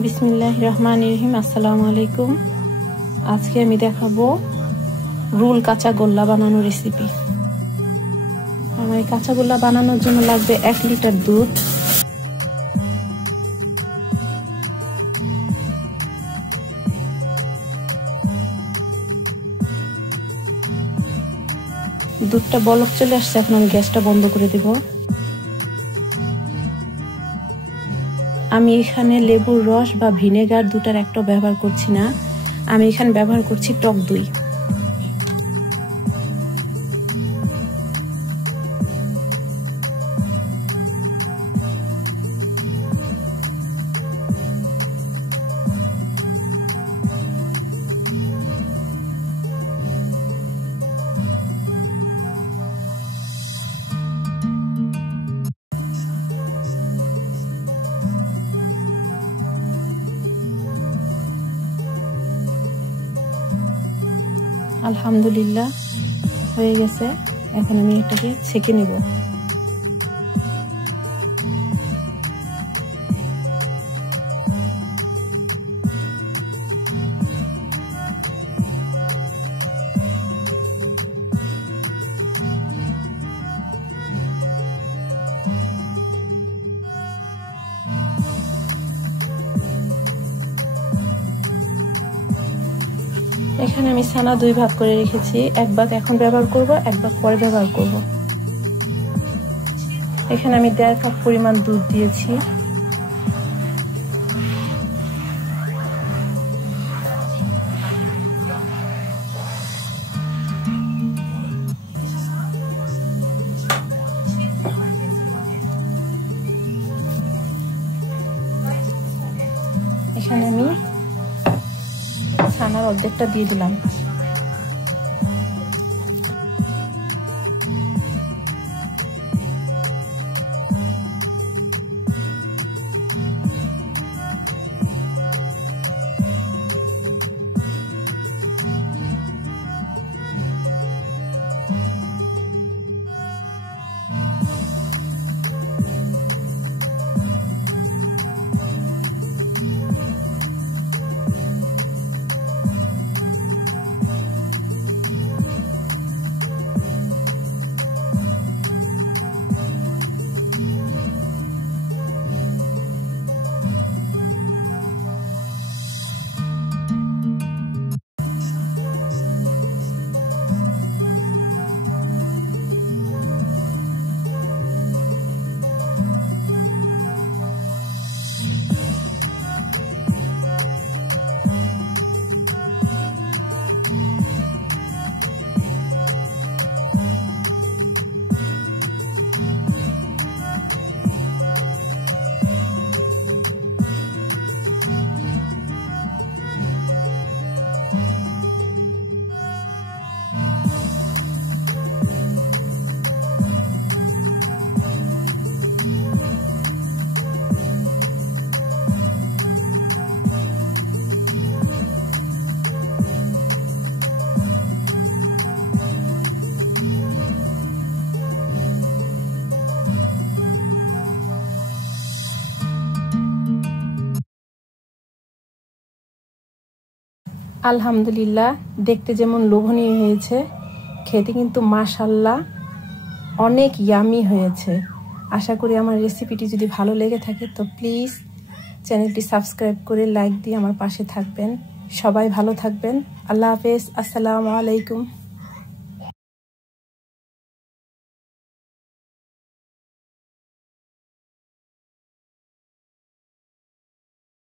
বিসমিল্লাহির রহমানির রহিম। আসসালামু আলাইকুম। আজকে আমি দেখাবো রোল কাঁচাগোল্লা বানানোর রেসিপি। আমার এই কাঁচাগোল্লা বানানোর জন্য লাগবে 1 লিটার দুধ, দুধটা বলক চলে আসছে। এখন আমি গ্যাসটা বন্ধ করে দেব। আমি এখানে লেবুর রস বা ভিনেগার দুটার একটা ব্যবহার করছি না, আমি এখানে ব্যবহার করছি টক দই। আলহামদুলিল্লাহ হয়ে গেছে। এখন আমি এটাকে ছেঁকে নেব। এখানে আমি ছানা 2 ভাগ করে রেখেছি, 1 ভাগ এখন ব্যবহার করব, 1 ভাগ পরে ব্যবহার করব। এখানে আমি 1.5 কাপ পরিমাণ দুধ দিয়েছি। এখানে আমি ছানার অর্ধেকটা দিয়ে দিলাম। আলহামদুলিল্লাহ, দেখতে যেমন লোভনীয় হয়েছে, খেতে কিন্তু মাশাআল্লাহ অনেক ইয়ামি হয়েছে। আশা করি আমার রেসিপিটি যদি ভালো লেগে থাকে তো প্লিজ চ্যানেলটি সাবস্ক্রাইব করে লাইক দিয়ে আমার পাশে থাকবেন। সবাই ভালো থাকবেন। আল্লাহ হাফেজ। আসসালামু আলাইকুম।